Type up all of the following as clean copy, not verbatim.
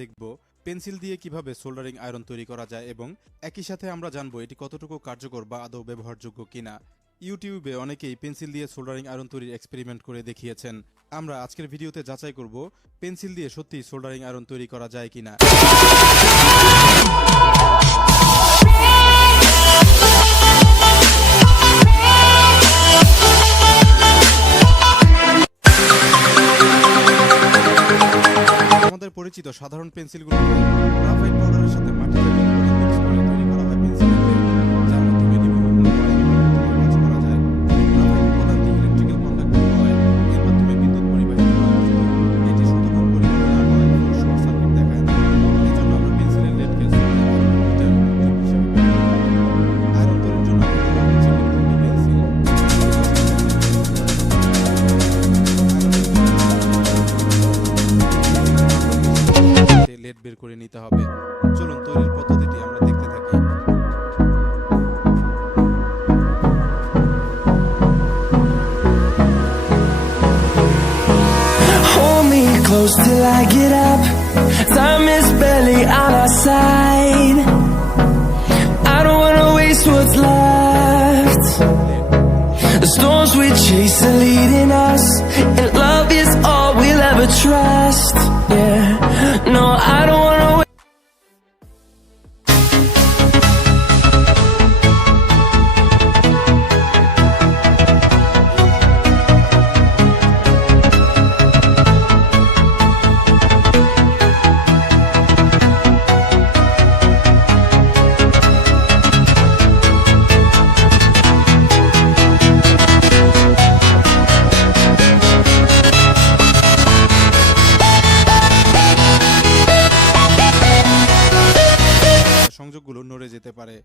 দেখব পেন্সিল দিয়ে কিভাবে সোল্ডারিং আয়রন তৈরি করা যায় এবং একই সাথে আমরা জানবো এটি কতটুকু কার্যকর বা আদৌ ব্যবহারযোগ্য কিনা। ইউটিউবে অনেকেই পেন্সিল দিয়ে সোল্ডারিং আয়রন তৈরির এক্সপেরিমেন্ট করে দেখিয়েছেন। আমরা আজকের ভিডিওতে যাচাই করব পেন্সিল দিয়ে সত্যি সোল্ডারিং আয়রন তৈরি করা যায় কিনা। আমাদের পরিচিত সাধারণ পেন্সিলগুলোকে গ্রাফাইট পাউডারের সাথে মাটি জাতীয় উপাদান মিক্স করে তৈরি করা হয় পেন্সিল, যার মাধ্যমে রিমুভেবল কাজ করা যায়। গ্রাফাইট উপাদানটি ইলেকট্রিক্যাল কন্ডাক্টর হয়, এর মাধ্যমে বিদ্যুৎ পরিবাহিত হয়, কিন্তু এটি শতভাগ পরিমাণে না হয়, শর্ট সার্কিট দেখায় না। এজন্য আমরা পেন্সিলের লেডকে হিটার হিসেবে ব্যবহার করি। আয়রন তৈরির জন্য ব্যবহার হচ্ছে কিন্তু পেন্সিল। লেড বের করে নিতে হবে। চলুন তৈরির পদ্ধতিটি আমরা দেখতে থাকি। Hold me close till I get up. Time is barely on our side. I don't wanna waste what's left. The storms we chase are leading us, and love is all we'll ever trust. Yeah, no, I don't wanna wait. সংযোগগুলো নড়ে যেতে পারে।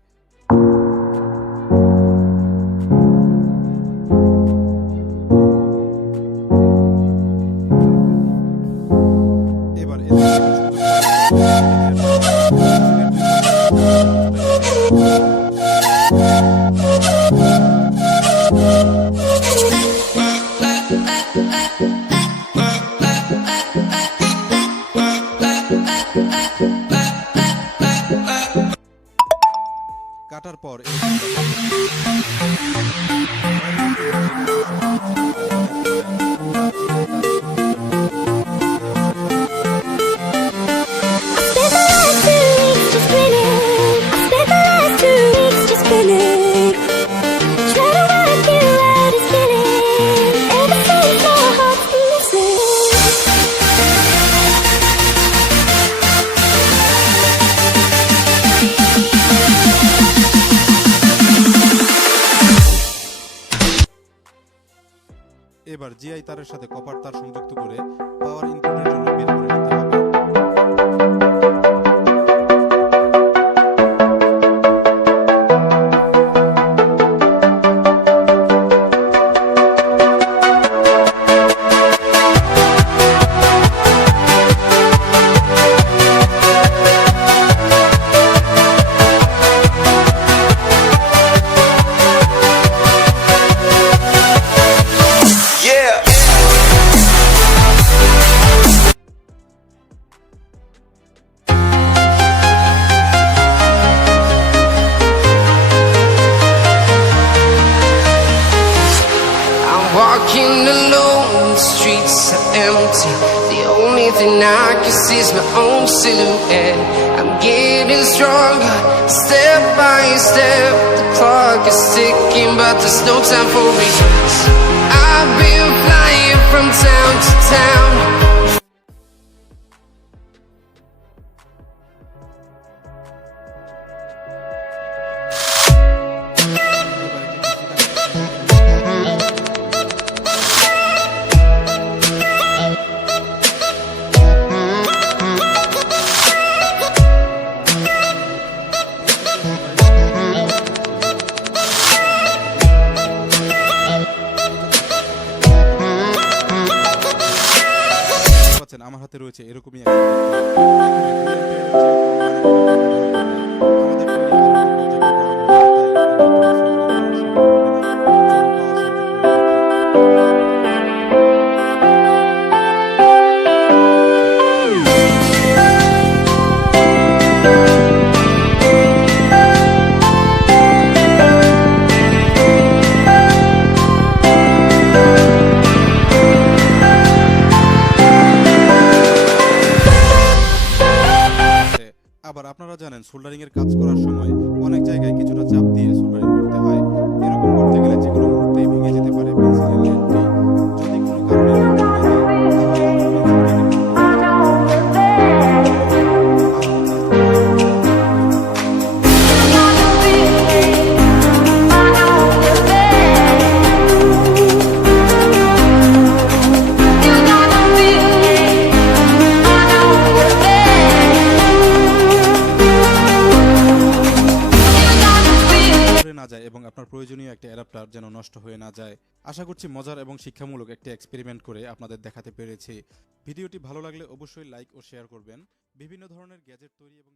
এবার কাটার পর এবার GI তারের সাথে copper তার সংযুক্ত করে পাওয়ার ইনপুটের জন্য বের করে নিতে হবে। Walking alone, the streets are empty. The only thing I can see is my own silhouette. I'm getting stronger, step by step. The clock is ticking, but there's no time for regrets. I've been flying from town to town. আবার আপনারা জানেন soldering এর কাজ করার সময় অনেক জায়গায় কিছুটা চাপ দিয়ে সোল্ডারিং করতে হয়। এরকম করতে গেলে যে কোনো মুহূর্তেই ভেঙে যেতে পারে পেন্সিলের লেডটি। যদি কোনো কারণে লেড ভেঙে যায় তাহলে আপনার পেন্সিল কেটে না যায় এবং আপনার প্রয়োজনীয় একটা অ্যাডাপ্টার যেন নষ্ট হয়ে না যায়। আশা করছি মজার এবং শিক্ষামূলক একটা এক্সপেরিমেন্ট করে আপনাদের দেখাতে পেরেছি। ভিডিওটি ভালো লাগলে অবশ্যই লাইক ও শেয়ার করবেন। বিভিন্ন ধরনের গ্যাজেট তৈরি এবং